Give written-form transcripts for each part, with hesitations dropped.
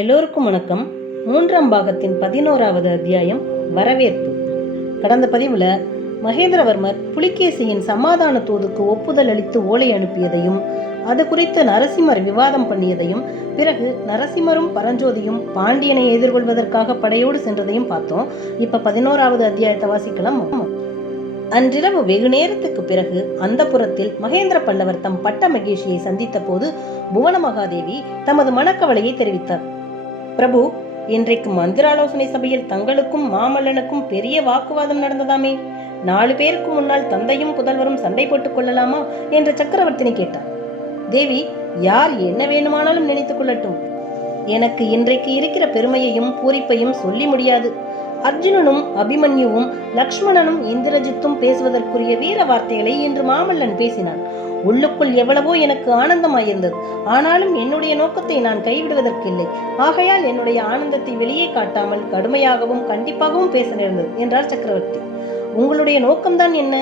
எல்லோருக்கும் வணக்கம். 3ஆம் பாகத்தின் 11வது அத்தியாயம் வரவேற்பு. கடந்த பதிவில் மகேந்திரவர்மர் புலிகேசியின் சமாதான தூதுக்கு ஒப்புதல் அளித்து ஓலை அனுப்பியதையும் அது குறித்து நரசிம்மர் விவாதம் பண்ணியதையும் பிறகு நரசிம்மரும் பரஞ்சோதியும் பாண்டியனை எதிர்கொள்வதற்காக படையோடு சென்றதையும் பார்த்தோம். இப்ப 11வது அத்தியாயத்தை வாசிக்கலாம். அன்றிரவு வெகு நேரத்துக்கு பிறகு அந்த புறத்தில் மகேந்திர பல்லவர் தம் பட்ட மகேஷியை சந்தித்த போது புவன மகாதேவி தமது மனக்கவலையை தெரிவித்தார். பிரபு, இன்றைக்கு மந்திராலோசனை சபையில் தங்களுக்கும் மாமல்லனுக்கும் பெரிய வாக்குவாதம் நடந்ததாமே. 4 பேருக்கு முன்னால் தந்தையும் புதல்வரும் சண்டை போட்டுக் கொள்ளலாமா என்று சக்கரவர்த்தினி கேட்டார். தேவி, யார் என்ன வேணுமானாலும் நினைத்துக் கொள்ளட்டும். எனக்கு இன்றைக்கு இருக்கிற பெருமையையும் பூரிப்பையும் சொல்லி முடியாது. அர்ஜுனனும் அபிமன்யுவும் லக்ஷ்மணனும் இந்திரஜித்தும் பேசுவதற்குரிய வீர வார்த்தைகளை இன்று மாமல்லன் பேசினான். உள்ளுக்குள் எவ்வளவோ எனக்கு ஆனந்தமாயிருந்தது. ஆனாலும் என்னுடைய நோக்கத்தை நான் கைவிடுவதற்கில்லை. ஆகையால் என்னுடைய ஆனந்தத்தை வெளியே காட்டாமல் கடுமையாகவும் கண்டிப்பாகவும் பேச நேர்ந்தது என்றார் சக்கரவர்த்தி. உங்களுடைய நோக்கம்தான் என்ன?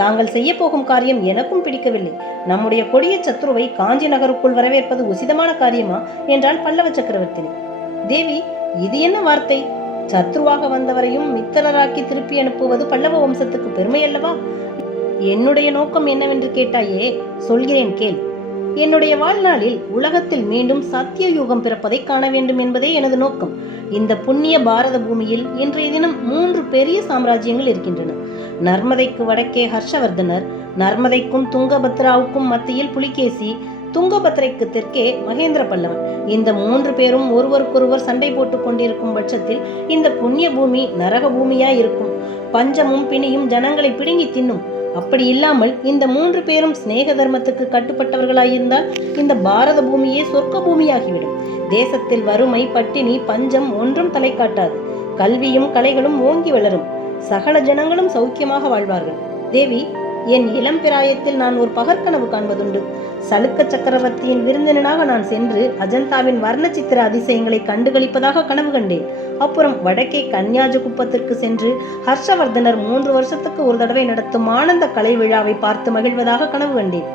தாங்கள் செய்ய போகும் காரியம் எனக்கும் பிடிக்கவில்லை. நம்முடைய கொடிய சத்ருவை காஞ்சி நகருக்குள் வரவேற்பது உசிதமான காரியமா என்றால் பல்லவ சக்கரவர்த்தினி. தேவி, இது என்ன வார்த்தை? சத்ருவாக வந்தவரையும் மித்திரராக்கி திருப்பி அனுப்புவது பல்லவ வம்சத்துக்கு பெருமை அல்லவா? என்னுடைய நோக்கம் என்னவென்று கேட்டாயே, சொல்கிறேன் கேள். என்னுடைய வாழ்நாளில் உலகத்தில் மீண்டும் சத்திய யுகம் பிறப்பதை காண வேண்டும் என்பதே எனது நோக்கம். இந்த புண்ணிய பாரத பூமியில் இன்றைய தினம் 3 பெரிய சாம்ராஜ்யங்கள் இருக்கின்றன. நர்மதைக்கு வடக்கே ஹர்ஷவர்தனர், நர்மதைக்கும் துங்கபத்ராவுக்கும் மத்தியில் புலிகேசி, துங்கபத்ரைக்கு தெற்கே மகேந்திர பல்லவன். இந்த 3 பேரும் ஒருவருக்கொருவர் சண்டை போட்டுக் கொண்டிருக்கும் பட்சத்தில் இந்த புண்ணிய பூமி நரக பூமியா இருக்கும். பஞ்சமும் பிணியும் ஜனங்களை பிடுங்கி தின்னும். அப்படி இல்லாமல் இந்த 3 பேரும் சிநேக தர்மத்துக்கு கட்டுப்பட்டவர்களாயிருந்தால் இந்த பாரத பூமியே சொர்க்க பூமியாகிவிடும். தேசத்தில் வறுமை, பட்டினி, பஞ்சம் ஒன்றும் தலை காட்டாது. கல்வியும் கலைகளும் ஓங்கி வளரும். சகல ஜனங்களும் சௌக்கியமாக வாழ்வார்கள். தேவி, என் இளம் பிராயத்தில் நான் ஒரு பகற்கனவு காண்பதுண்டு. சலுக்க சக்கரவர்த்தியின் விருந்தினனாக நான் சென்று அஜந்தாவின் வர்ண சித்திர அதிசயங்களை கண்டுகளிப்பதாக கனவு கண்டேன். அப்புறம் வடக்கே கன்யாஜ குப்பத்திற்கு சென்று ஹர்ஷவர்தனர் 3 வருஷத்துக்கு ஒரு தடவை நடத்தும் ஆனந்த கலை விழாவை பார்த்து மகிழ்வதாக கனவு கண்டேன்.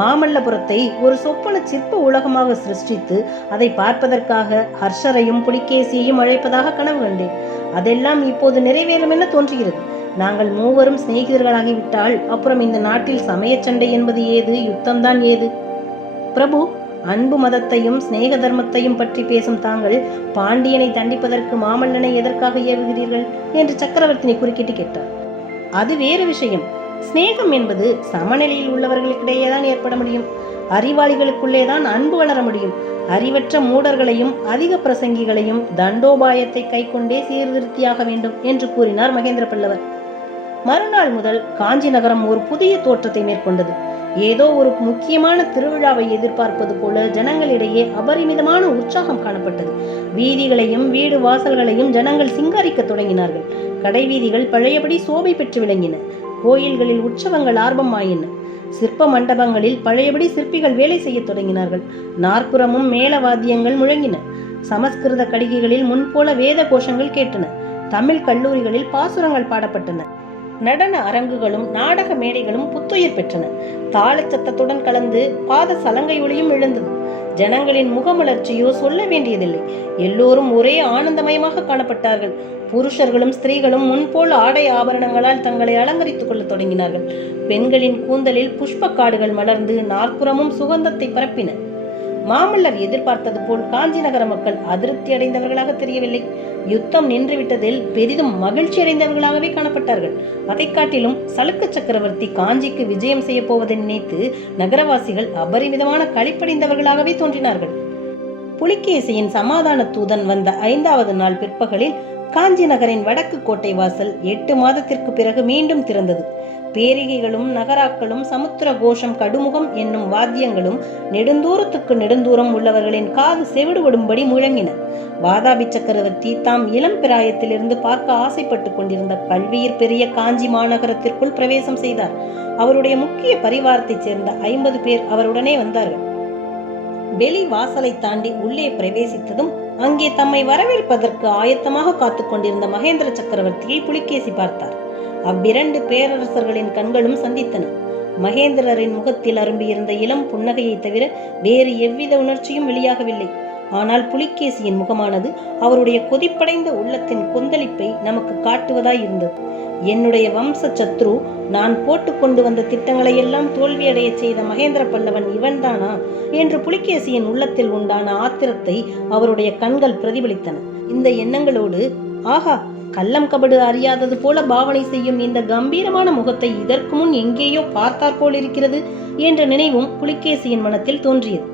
மாமல்லபுரத்தை ஒரு சொப்பன சிற்ப உலகமாக சிருஷ்டித்து அதை பார்ப்பதற்காக ஹர்ஷரையும் புலிகேசியையும் அழைப்பதாக கனவு கண்டேன். அதெல்லாம் இப்போது நிறைவேறும் என தோன்றுகிறது. நாங்கள் 3வரும் சிநேகிதர்களாகிவிட்டால் அப்புறம் இந்த நாட்டில் சமய சண்டை என்பது ஏது, யுத்தம்தான் ஏது? பிரபு, அன்பு மதத்தையும் சிநேக தர்மத்தையும் பற்றி பேசும் தாங்கள் பாண்டியனை தண்டிப்பதற்கு மாமல்லனை எதற்காக ஏவுகிறீர்கள் என்று சக்கரவர்த்தினி குறுக்கிட்டு கேட்டார். அது வேறு விஷயம். சிநேகம் என்பது சமநிலையில் உள்ளவர்களுக்கிடையேதான் ஏற்பட முடியும். அறிவாளிகளுக்குள்ளேதான் அன்பு வளர முடியும். அறிவற்ற மூடர்களையும் அதிக பிரசங்கிகளையும் தண்டோபாயத்தை கைக்கொண்டே சீர்திருத்தியாக வேண்டும் என்று கூறினார் மகேந்திர பல்லவர். மறுநாள் முதல் காஞ்சி நகரம் ஒரு புதிய தோற்றத்தை மேற்கொண்டது. ஏதோ ஒரு முக்கியமான திருவிழாவை எதிர்பார்ப்பது போல ஜனங்களிடையே அபரிமிதமான உற்சாகம் காணப்பட்டது. வீதிகளையும் வீடு வாசல்களையும் ஜனங்கள் சிங்காரிக்க தொடங்கினார்கள். கடை வீதிகள் பழையபடி சோபை பெற்று விளங்கின. கோயில்களில் உற்சவங்கள் ஆர்வமாயின. சிற்ப மண்டபங்களில் பழையபடி சிற்பிகள் வேலை செய்ய தொடங்கினார்கள். நாற்புறமும் மேளவாத்தியங்கள் முழங்கின. சமஸ்கிருத கடிகைகளில் முன்போல வேத கோஷங்கள் கேட்டன. தமிழ் கல்லூரிகளில் பாசுரங்கள் பாடப்பட்டன. நடன அரங்குகளும் நாடக மேடைகளும் புத்துயிர் பெற்றன. தாளச்சத்தத்துடன் கலந்து பாத சலங்கை ஒளியும் எழுந்தது. ஜனங்களின் முகமலர்ச்சியோ சொல்ல வேண்டியதில்லை. எல்லோரும் ஒரே ஆனந்தமயமாக காணப்பட்டார்கள். புருஷர்களும் ஸ்திரீகளும் முன்போல் ஆடை ஆபரணங்களால் தங்களை அலங்கரித்துக் கொள்ள தொடங்கினார்கள். பெண்களின் கூந்தலில் புஷ்ப காடுகள் மலர்ந்து நாற்புறமும் சுகந்தத்தை பரப்பின. மாமல்லர் எதிர்பார்த்தது போல் காஞ்சி நகர மக்கள் அதிருப்தி அடைந்தவர்களாக தெரியவில்லை. யுத்தம் நின்றுவிட்டதில் பெரிதும் மகிழ்ச்சி அடைந்தவர்களாகவே காணப்பட்டார்கள். அதை காட்டிலும் சலுக்க சக்கரவர்த்தி காஞ்சிக்கு விஜயம் செய்ய போவதை நினைத்து நகரவாசிகள் அபரிமிதமான களிப்படைந்தவர்களாகவே தோன்றினார்கள். புலிகேசியின் சமாதான தூதன் வந்த 5வது நாள் பிற்பகலில் காஞ்சி நகரின் வடக்கு கோட்டை வாசல் 8 மாதத்திற்கு பிறகு மீண்டும் திறந்தது. பேரிகைகளும் நகராக்களும் சமுத்திர கோஷம் கடுமுகம் என்னும் வாத்தியங்களும் நெடுந்தூரத்துக்கு நெடுந்தூரம் உள்ளவர்களின் காது செவிடுபடும்படி முழங்கின. வாதாபி சக்கரவர்த்தி தாம் இளம் பிராயத்திலிருந்து பார்க்க ஆசைப்பட்டு கொண்டிருந்த கல்வியில் பெரிய காஞ்சி மாநகரத்திற்குள் பிரவேசம் செய்தார். அவருடைய முக்கிய பரிவாரத்தைச் சேர்ந்த 50 பேர் அவருடனே வந்தார்கள். வெளி வாசலை தாண்டி உள்ளே பிரவேசித்ததும் அங்கே தம்மை வரவேற்பதற்கு ஆயத்தமாக காத்து கொண்டிருந்த மகேந்திர சக்கரவர்த்தியை புலிகேசி பார்த்தார். அவ்விரண்டு பேரரசர்களின் கண்களும் சந்தித்தன. மகேந்திரரின் முகத்தில் அரும்பியிருந்த இளம் புன்னகையை தவிர வேறு எவ்வித உணர்ச்சியும் வெளியாகவில்லை. ஆனால் புலிகேசியின் முகமானது அவருடைய கொதிப்படைந்த உள்ளத்தின் கொந்தளிப்பை நமக்கு காட்டுவதாய் இருந்தது. என்னுடைய வம்ச சத்ரு, நான் போட்டு கொண்டு வந்த திட்டங்களை எல்லாம் தோல்வியடைய செய்த மகேந்திர பல்லவன் இவன்தானா என்று புலிகேசியின் உள்ளத்தில் உண்டான ஆத்திரத்தை அவருடைய கண்கள் பிரதிபலித்தன. இந்த எண்ணங்களோடு, ஆஹா, கள்ளம் கபடு அறியாதது போல பாவனை செய்யும் இந்த கம்பீரமான முகத்தை இதற்கு முன் எங்கேயோ பார்த்தாற்போல் இருக்கிறது என்ற நினைவும் புலிகேசியின் மனத்தில் தோன்றியது.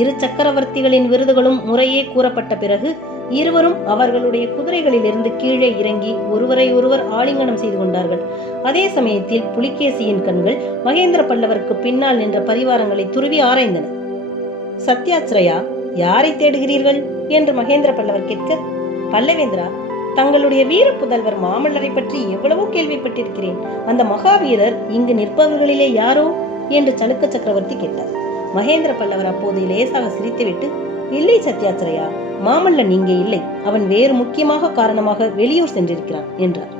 இரு சக்கரவர்த்திகளின் விருதுகளும் முறையே கூறப்பட்ட பிறகு இருவரும் அவர்களுடைய குதிரைகளில் இருந்து கீழே இறங்கி ஒருவரை ஒருவர் ஆலிங்கனம் செய்து கொண்டார்கள். அதே சமயத்தில் புலிகேசியின் கண்கள் மகேந்திர பல்லவருக்கு பின்னால் நின்ற பரிவாரங்களை துருவி ஆராய்ந்தன. சத்யாச்ரயா, யாரை தேடுகிறீர்கள் என்று மகேந்திர பல்லவர் கேட்க, பல்லவேந்திரா, தங்களுடைய வீர புதல்வர் மாமல்லரை பற்றி எவ்வளவோ கேள்விப்பட்டிருக்கிறேன். அந்த மகாவீரர் இங்கு நிற்பவர்களிலே யாரோ என்று சலுக்க சக்கரவர்த்தி கேட்டார். மகேந்திர பல்லவர் அப்போது லேசாக சிரித்துவிட்டு, இல்லை சத்யாச்ரயா, மாமல்லன் இங்கே இல்லை. அவன் வேறு முக்கியமாக காரணமாக வெளியூர் சென்றிருக்கிறான் என்றார்.